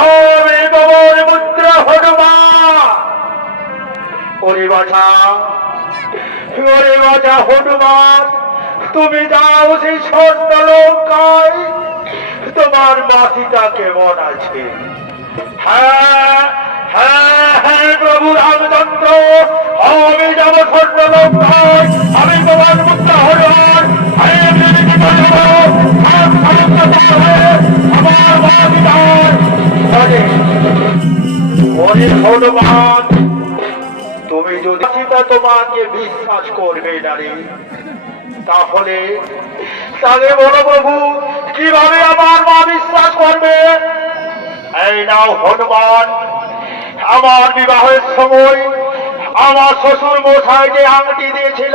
আমি বাবার পুত্র হনুমান। ওরে বাছা, ওরে বাছা হনুমান, তুমি যাও সেই স্বর্ণলঙ্কায়। তোমার মাসিটা কেমন আছে? হ্যাঁ হ্যাঁ হ্যাঁ প্রভু রামচন্দ্র, আমি যাব স্বর্ণলঙ্কায়। আমি তোমার পুত্র হনুমান। আমার মাসিটার হনুমান, তুমি যদি সীতা তোমাকে বিশ্বাস করবে না রে, তাহলে তাকে বলো প্রভু, কিভাবে আমার মা বিশ্বাস করবে? এই নাও হনুমান, আমার বিবাহের সময় আমার শ্বশুর মশাই যে আংটি দিয়েছিল